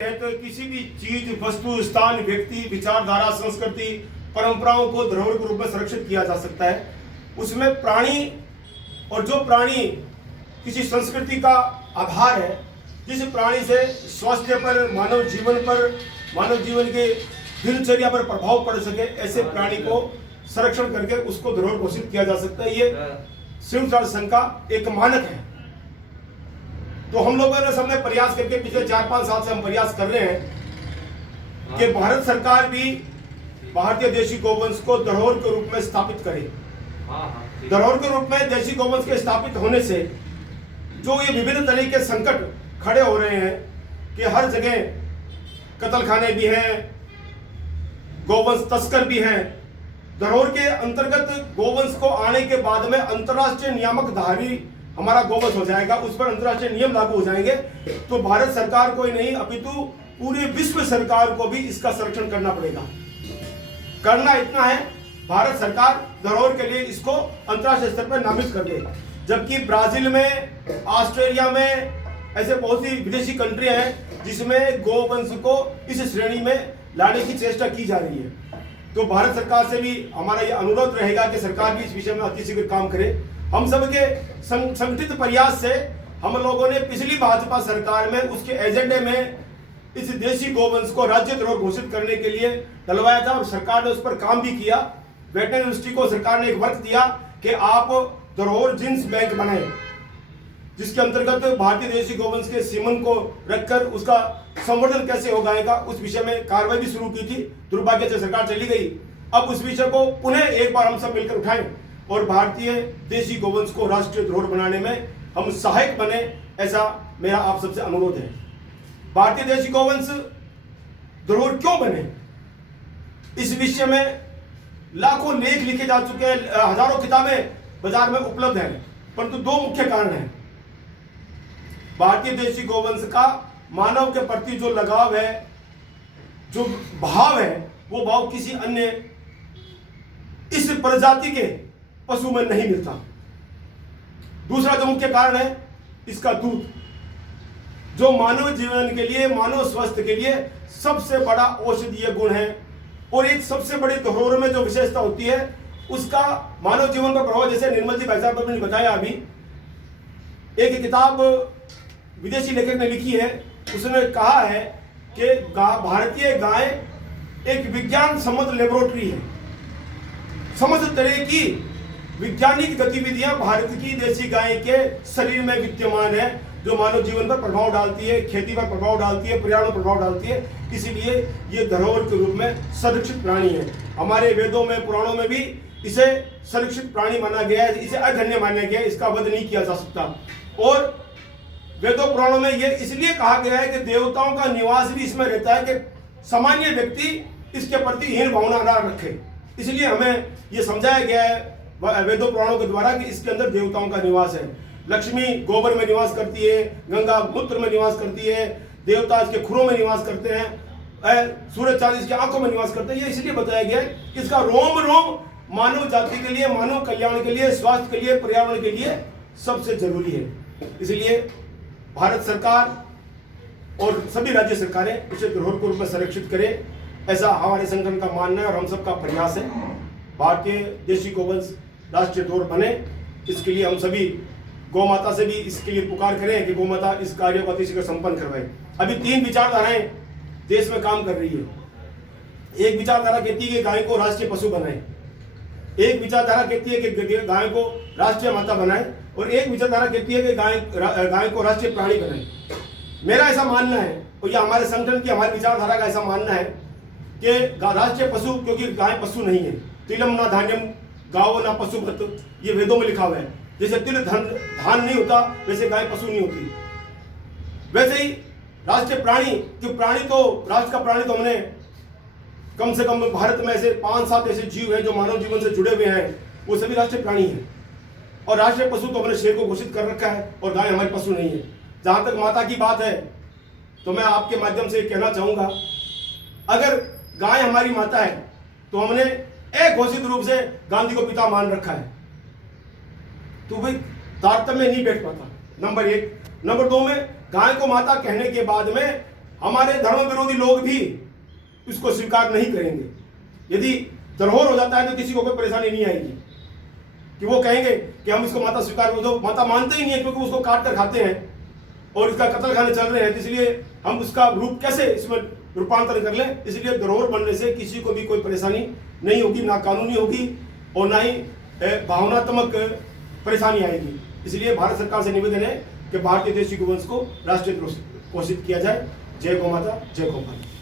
है तो किसी भी चीज, वस्तु, स्थान, व्यक्ति, विचारधारा, संस्कृति, परंपराओं को धरोहर के रूप में संरक्षित किया जा सकता है। उसमें प्राणी, और जो प्राणी किसी संस्कृति का आधार है, जिस प्राणी से स्वास्थ्य पर, मानव जीवन के दिनचर्या पर प्रभाव पड़ सके, ऐसे प्राणी को संरक्षण करके उसको धरोहर घोषित किया जा सकता है। ये संयुक्त राष्ट्र संघ का एक मानक है। तो हम लोगों ने सबने प्रयास करके पिछले 4-5 साल से हम प्रयास कर रहे हैं कि भारत सरकार भी भारतीय देशी गौवंश को धरोहर के रूप में स्थापित करे। धरोहर के रूप में देशी गौवंश के स्थापित होने से जो ये विभिन्न तरह के संकट खड़े हो रहे हैं कि हर जगह कत्लखाने भी हैं, गौवंश तस्कर भी हैं। धरोहर के अंतर्गत गौवंश को आने के बाद में अंतर्राष्ट्रीय नियामक धारी हमारा गौवंश हो जाएगा, उस पर अंतर्राष्ट्रीय नियम लागू हो जाएंगे। तो भारत सरकार को ही नहीं अपितु पूरे विश्व सरकार को भी इसका संरक्षण करना पड़ेगा। करना इतना है, भारत सरकार धरोहर के लिए इसको अंतर्राष्ट्रीय स्तर पर नामित कर दे। जबकि ब्राजील में, ऑस्ट्रेलिया में ऐसे बहुत सी विदेशी कंट्री हैं जिसमें गौवंश को इस श्रेणी में लाने की चेष्टा की जा रही है। तो भारत सरकार से भी हमारा यह अनुरोध रहेगा कि सरकार भी इस विषय में अतिशीघ्र काम करे। हम सबके संगठित प्रयास से हम लोगों ने पिछली भाजपा सरकार में उसके एजेंडे में इस देशी गौवंश को राज्य धरोहर घोषित करने के लिए डलवाया था और सरकार ने उस पर काम भी किया। वेटरनरी यूनिवर्सिटी को सरकार ने एक वर्क दिया कि आप धरोहर जीन्स बैंक बनाए, जिसके अंतर्गत भारतीय देशी गौवंश के सीमन को रखकर उसका संवर्धन कैसे हो जाएगा, उस विषय में कार्रवाई भी शुरू की थी। दुर्भाग्य से सरकार चली गई। अब उस विषय को पुनः एक बार हम सब मिलकर उठाएं और भारतीय देशी गौवंश को राष्ट्रीय धरोहर बनाने में हम सहायक बने, ऐसा मेरा आप सबसे अनुरोध है। भारतीय देशी गौवंश धरोहर क्यों बने, इस विषय में लाखों लेख लिखे जा चुके हैं, हजारों किताबें बाजार में उपलब्ध हैं, परंतु दो मुख्य कारण हैं। भारतीय देशी गौवंश का मानव के प्रति जो लगाव है, जो भाव है, वो भाव किसी अन्य इस प्रजाति के पशु में नहीं मिलता। दूसरा जो मुख्य कारण है, इसका दूध, जो मानव जीवन के लिए, मानव स्वास्थ्य के लिए सबसे बड़ा औषधीय गुण है। और एक सबसे बड़ी धरोहर में जो विशेषता होती है, उसका मानव जीवन पर प्रभाव, जैसे निर्मल जी भाई साहब ने बताया अभी, एक किताब विदेशी लेखक ने लिखी है, उसने कहा है कि भारतीय गाय एक विज्ञान सम्मत लेबोरेटरी है। समस्त तरह की वैज्ञानिक गतिविधियां भारत की देशी गाय के शरीर में विद्यमान है, जो मानव जीवन पर प्रभाव डालती है, खेती पर प्रभाव डालती है, पर्यावरण पर प्रभाव डालती है। इसीलिए ये धरोहर के रूप में संरक्षित प्राणी है। हमारे वेदों में, पुराणों में भी इसे संरक्षित प्राणी माना गया है, इसे अगण्य माना गया है, इसका वध नहीं किया जा सकता। और वेदों पुराणों में यह इसलिए कहा गया है कि देवताओं का निवास भी इसमें रहता है, कि सामान्य व्यक्ति इसके प्रति हीन भावना न रखे। इसलिए हमें यह समझाया गया है वेदों पुराणों के द्वारा कि इसके अंदर देवताओं का निवास है। लक्ष्मी गोबर में निवास करती है, गंगा मूत्र में निवास करती है, देवता इसके खुरों में निवास करते हैं, सूरज चांद इसकी आंखों में निवास करते हैं। ये इसलिए बताया गया है कि इसका रोम रोम मानव जाति के लिए, मानव कल्याण के लिए, स्वास्थ्य के लिए, पर्यावरण के लिए सबसे जरूरी है। इसलिए भारत सरकार और सभी राज्य सरकारें इसे धरोहर के रूप में संरक्षित करें, ऐसा हमारे संगठन का मानना है और हम सबका प्रयास है। भारतीय देशी गौवंश राष्ट्रीय धरोहर बने, इसके लिए हम सभी गौ माता से भी इसके लिए पुकार करें कि गौ माता इस कार्य को अतिशीघ्र संपन्न करवाए। अभी 3 विचारधाराएं देश में काम कर रही है। एक विचारधारा कहती है कि गाय को राष्ट्रीय पशु बनाए, एक विचारधारा कहती है कि गाय को राष्ट्रीय माता बनाए, और एक विचारधारा कहती है कि गाय को राष्ट्रीय प्राणी बनाए। मेरा ऐसा मानना है, और यह हमारे संगठन की, हमारी विचारधारा का ऐसा मानना है कि राष्ट्रीय पशु, क्योंकि गाय पशु नहीं है। तिलम ना धान्यम गावो ना पशुपत, ये वेदों में लिखा हुआ है। जैसे तिल धान नहीं होता, वैसे गाय पशु नहीं होती। वैसे ही राष्ट्रीय प्राणी, जो प्राणी तो राष्ट्र का प्राणी तो हमने कम से कम भारत में ऐसे 5-7 ऐसे जीव हैं जो मानव जीवन से जुड़े हुए हैं, वो सभी राष्ट्रीय प्राणी हैं। और राष्ट्रीय पशु तो हमने शेर को घोषित कर रखा है, और गाय हमारी पशु नहीं है। जहां तक माता की बात है, तो मैं आपके माध्यम से कहना चाहूंगा, अगर गाय हमारी माता है तो हमने एक घोषित रूप से गांधी को पिता मान रखा है, तो भाई तारतम्य नहीं बैठ पाता, नंबर 1। नंबर 2 में गाय को माता कहने के बाद में हमारे धर्म विरोधी लोग भी इसको स्वीकार नहीं करेंगे। यदि धरोहर हो जाता है तो किसी को कोई परेशानी नहीं आएगी कि वो कहेंगे कि हम इसको माता स्वीकार, वो तो माता मानते ही नहीं है क्योंकि उसको काट कर खाते हैं और इसका कत्ल खाने चल रहे हैं, तो इसलिए हम उसका रूप कैसे इसमें रूपांतरण कर लें। इसलिए धरोहर बनने से किसी को भी कोई परेशानी नहीं होगी, ना कानूनी होगी और ना ही भावनात्मक परेशानी आएगी। इसलिए भारत सरकार से निवेदन है कि भारतीय देशी गोवंश को राष्ट्रीय घोषित किया जाए। जय गौ माता, जय गौ माता।